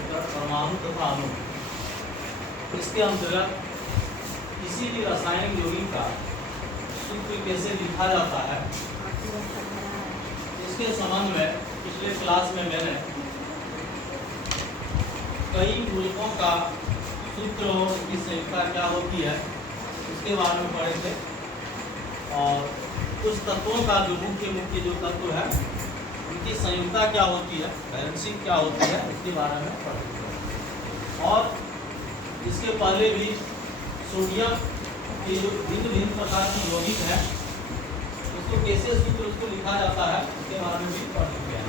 Chapter परमाणु तथा अणु, इसके अंतर्गत किसी भी रासायनिक यौगिक का सूत्र कैसे लिखा जाता है, इसके संबंध में पिछले क्लास में मैंने कई मूलकों का सूत्र और उसकी संयुक्ता क्या होती है उसके बारे में पढ़े थे, और कुछ तत्वों का जो मुख्य जो तत्व है उनकी संयुक्ता क्या होती है, बैलेंसिंग क्या होती है, इसके बारे में पढ़े थे। और इसके पहले भी सोडियम के जो भिन्न भिन्न प्रकार की यौगिक है उसको कैसे सूत्र उसको लिखा जाता है उसके बारे में भी पढ़ चुके हैं।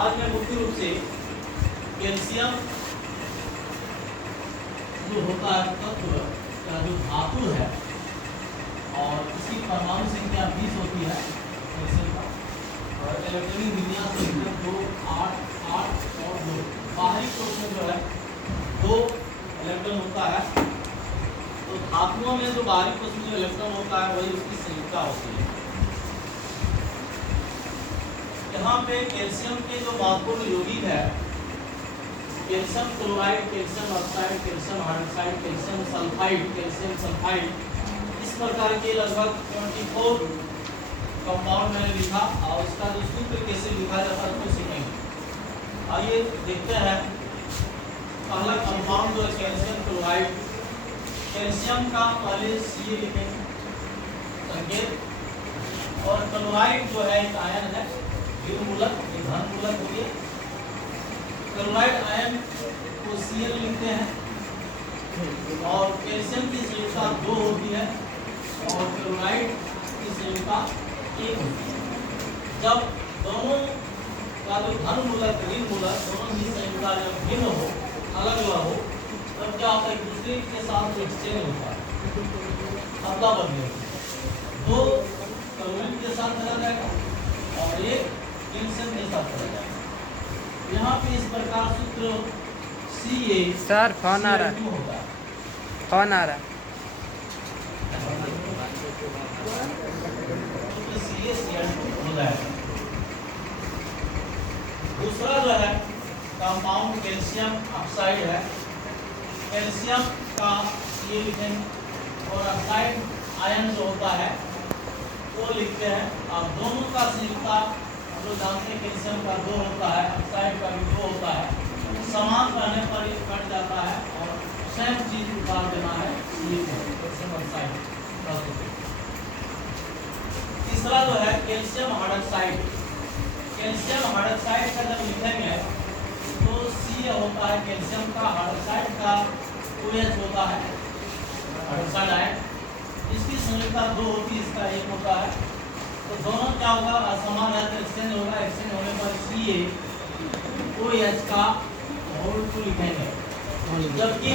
आज मैं मुख्य रूप से कैल्शियम जो होता है तत्व या जो धातु है और इसकी परमाणु संख्या 20 होती है कैल्शियम का, और इलेक्ट्रॉनिक विन्यास 2, 8, 8 और 2, बाहरी कोश में जो है 2 इलेक्ट्रॉन होता है। तो धातुओं में जो बाहरी कोश में जो इलेक्ट्रॉन होता है वही उसकी संयुक्ता होती है। यहाँ पे कैल्शियम के जो महत्वपूर्ण यौगिक है, calcium chloride, calcium oxide, calcium hydroxide, calcium sulphide, calcium sulphide, इस प्रकार के लगभग 24 कंपाउंड मैंने लिखा, और उसका जो सूत्र कैसे लिखा जाता है उसको सीखेंगे। आइए देखते हैं पहला कंपाउंड जो है कैल्शियम क्लोराइड। कैल्शियम का पहले Ca लिखेंगे संकेत, और क्लोराइड जो है एक आयन है, द्विमूलक, एक धन मूलक हो गया। क्लोराइड आयन को Cl लिखते हैं, और कैल्शियम की संयुक्ता 2 होती है और क्लोराइड की संयुक्ता 1 होती है। जब दोनों का जो धन मूलक ऋण मूलक दोनों की संयुक्ता जब भिन्न हो, अलग अलग हो, तब क्या होता है, एक दूसरे के साथ एक्सचेंज होता है, अदला बदली होती है। 2 क्लोरीन के साथ चला जाएगा और 1 कैल्शियम के साथ चला जाएगा। यहाँ पे इस प्रकार सूत्र Ca सर फोन आ रहा है, होता है। फोन आ रहा है। दूसरा जो है कंपाउंड कैल्शियम ऑक्साइड है। कैल्शियम का ये लिखेंगे, और ऑक्साइड आयन जो होता है वो लिखते हैं। और दोनों का संयुक्ता हम लोग जानते हैं, कैल्शियम का 2 होता है, ऑक्साइड का भी 2 होता है, समान रहने पर ये कट जाता है और सेम चीज उतार देना है कैल्शियम ऑक्साइड। तीसरा जो है कैल्शियम हाइड्रोक्साइड। कैल्शियम हाइड्रोक्साइड का जब लिखेंगे तो Ca होता है कैल्शियम का, हाइड्रोक्साइड का OH होता है हाइड्रोक्साइड आयन, इसकी संयुक्ता 2 होती है, इसका 1 होता है। तो दोनों क्या होगा, असमान है तो एक्सचेंज होगा, एक्सचेंज होने पर CaOH का होल 2 लिखेंगे। जबकि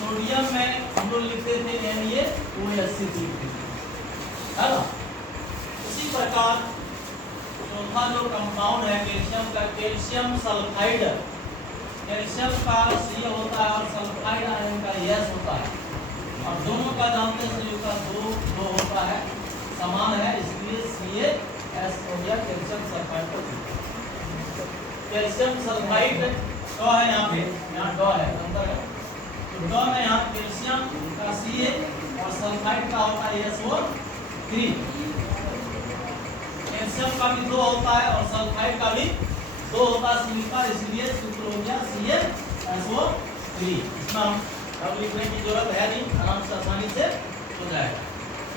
सोडियम में हम लोग लिखते थे NaOH है ना। इसी प्रकार चौथा जो कंपाउंड है कैल्शियम का, कैल्शियम सल्फाइड। कैल्शियम का C होता है और सल्फाइड आयन का S होता है, और दोनों का जानते हैं संयुक्ता 2 होता है, समान है, इसलिए CaS हो गया कैल्शियम सल्फाइड। कैल्शियम सल्फाइड ड है, यहाँ पे यहाँ ड है, अंतर है। तो ड में यहाँ कैल्शियम का Ca और सल्फाइड का होता है SO3। कैल्शियम का भी 2 होता है और सल्फाइड का भी 2 होता है संयुक्ता, इसलिए सूत्र हो गया CaSO3। इसमें हम अब लिखने की जरूरत है नहीं, आराम से आसानी से हो जाएगा।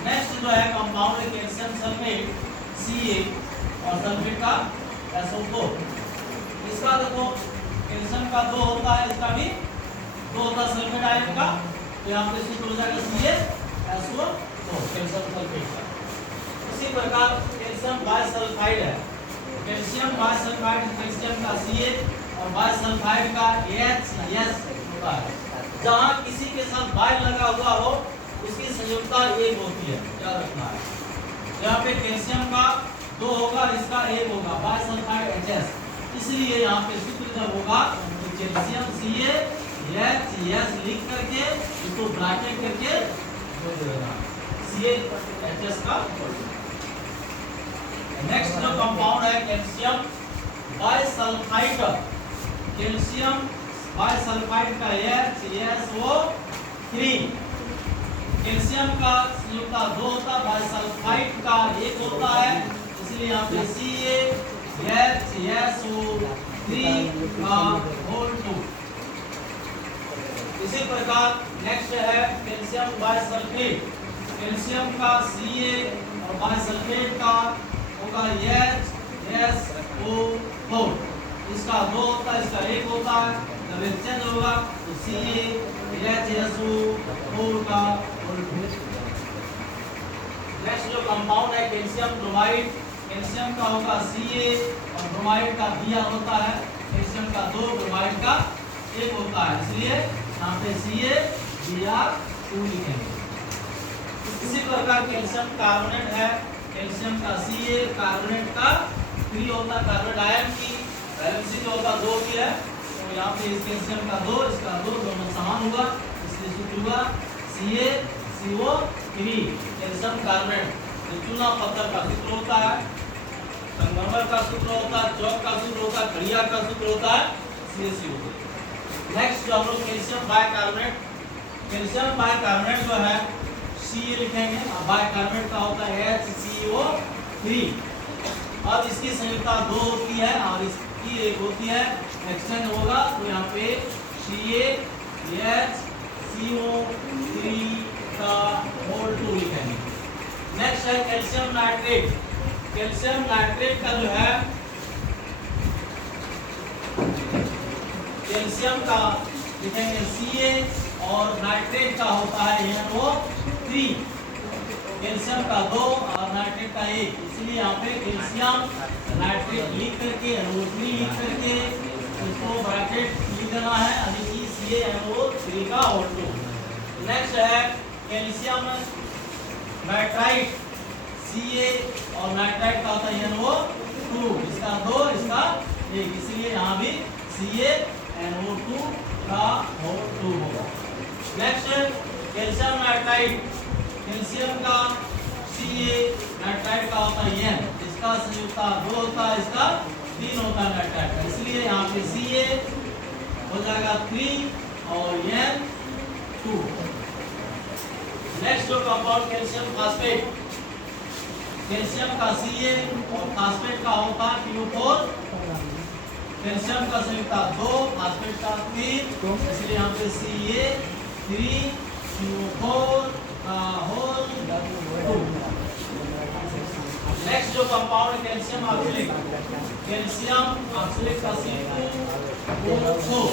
नेक्स्ट जो है कंपाउंड है कैल्शियम सल्फेट Ca और सल्फेट का SO2। इसका देखो कैल्शियम का 2 होता है, इसका भी 2 होता है सल्फेट आयन का, तो यहाँ पे सूत्र हो जाएगा CaSO2 कैल्शियम सल्फेट का। इसी प्रकार कैल्शियम बाइसल्फाइड है। कैल्शियम बाइसल्फाइड कैल्शियम का Ca और बाइसल्फाइड का HCS होता है। जहाँ किसी के साथ बाई लगा हुआ हो उसकी संयुक्ता 1 होती है, याद रखना है। यहाँ पे कैल्शियम का 2 होगा, इसका 1 होगा, बाइसल्फाइड HS, इसलिए यहाँ पे सूत्र जब होगा तो कैल्शियम CaHCS लिख करके इसको ब्रैकेट करके जोड़ देना CaHS का। नेक्स्ट जो कंपाउंड है कैल्शियम बाइसल्फाइड। कैल्शियम बाइसल्फाइड का HSO3। कैल्शियम का संयुक्त 2 होता है, बाइसल्फाइड का 1 होता है, इसलिए यहाँ पे CaHSO3 का होल 2। इसी प्रकार नेक्स्ट है कैल्शियम बाइसल्फेट। कैल्शियम का Ca और बाइसल्फेट का होगा HSO4। इसका 2 होता है, इसका 1 होता है, जब एक्सचेंज होगा तो CaHSO4 का होल 2। नेक्स्ट जो कंपाउंड है कैल्शियम ब्रोमाइड। कैल्शियम का होगा Ca और ब्रोमाइड का Br होता है। कैल्शियम का 2, ब्रोमाइड का 1 होता है, इसलिए यहाँ पे CaBr2 लिखेंगे। इसी प्रकार कैल्शियम कार्बोनेट है। कैल्शियम का Ca, कार्बोनेट का 3 होता है, कार्बोनेट आयन की वैलेंसी जो होता 2 की है, तो यहाँ पे इस कैल्शियम का 2, इसका 2 दोनों समान होगा, इसलिए सूत्र होगा CaCO3। कैल्शियम कार्बोनेट चूना पत्थर का सूत्र होता है, संगमरमर का सूत्र होता है, चौक का सूत्र होता है, खड़िया का सूत्र होता है CaCO3। नेक्स्ट जो हम लोग कैल्शियम बाइकार्बोनेट। कैल्शियम बाइकार्बोनेट जो है Ca लिखेंगे और बाइकार्बोनेट का होता है HCO3। अब इसकी संयुक्ता 2 होती है और इसकी 1 होती है, एक्सचेंज होगा तो यहाँ पे CaHCO3 का होल 2 लिखेंगे। नेक्स्ट है कैल्शियम नाइट्रेट। कैल्शियम नाइट्रेट का जो है कैल्शियम का लिखेंगे Ca और नाइट्रेट का होता है NO3। कैल्शियम का 2 और नाइट्रेट का 1, इसलिए यहाँ पे कैल्शियम नाइट्रेट लिख करके NO3 लिख करके इसको ब्रैकेट लिख देना है, यानी कि CaNO3 का होल 2। नेक्स्ट है कैल्शियम नाइट्राइट। Ca और नाइट्राइट का होता है NO2, इसका 2, इसका 1, इसलिए यहाँ भी CaNO2 का होल 2 होगा। Next calcium nitrite. कैल्शियम का Ca, नाइट्राइट का होता है N, इसका संयुक्ता 2 होता है, इसका 3 होता है नाइट्राइट का, इसलिए यहाँ पे Ca हो जाएगा 3 और N2। नेक्स्ट जो कंपाउंड कैल्शियम फास्फेट। कैल्शियम का Ca और फास्फेट का होता है PO4। कैल्शियम का संयुक्ता 2, फास्फेट का 3, इसलिए यहाँ पे Ca3PO4 का होल 2। नेक्स्ट जो compound calcium oxalate. Calcium oxalate का C2O4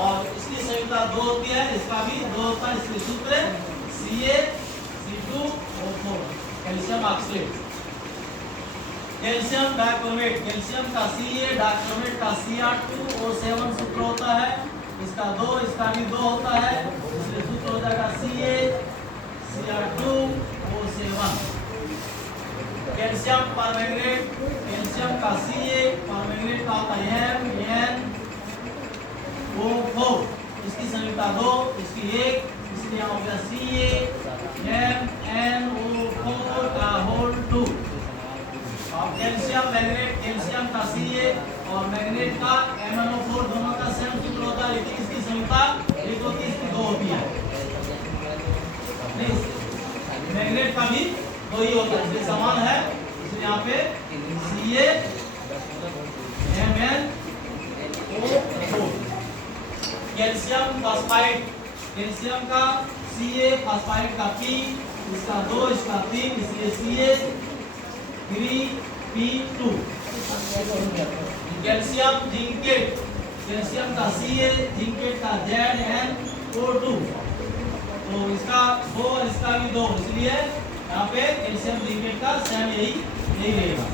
और इसकी संयुक्ता 2 होती है, इसका भी 2 होता है, इसके सूत्र CaC2O4 calcium oxalate. Calcium dichromate. Calcium का Ca, डाइक्रोमेट का Cr2O7 सूत्र होता है, इसका 2, इसका भी 2 होता है, इसलिए सूत्र हो जाएगा CaCr2O7। Calcium permanganate. कैल्शियम का Ca, परमैंगनेट का होता है MnO4, इसकी संयुक्ता 2, इसकी 1, इसलिए यहाँ हो गया CaMnO4 का होल 2। और कैल्शियम मैग्नेट। कैल्शियम का Ca और मैग्नेट का MnO4 दोनों का सेम सूत्र होता है, लेकिन इसकी संयुक्ता 1 होती है, इसकी 2 होती है। मैग्नेट का भी 2 ही होता है, इसलिए समान है, इसलिए यहाँ पे CaMnO4। Calcium phosphide. कैल्शियम का Ca, फॉस्फाइड का P, इसका 2, इसका 3, इसलिए Ca3P2। Calcium zincate. कैल्शियम का Ca, जिंकेट का ZnO2, तो इसका 2 और इसका भी 2, इसलिए यहाँ पे कैल्शियम जिंकेट का सेम यही रहेगा,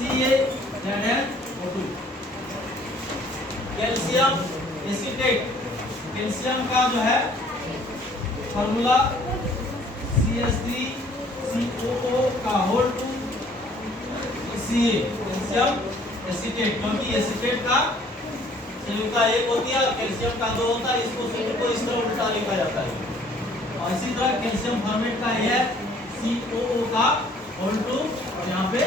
CaZnO2। Calcium acetate. कैल्शियम का जो है फॉर्मूला CH3COO का होल 2 Ca। कैल्शियम एसीटेट, क्योंकि एसीटेट का संयुक्ता 1 होती है और कैल्शियम का 2 होता है, इसको सूत्र को इस तरह उल्टा लिखा जाता है। और इसी तरह कैल्शियम फॉर्मेट का है COO का होल 2 और यहाँ पे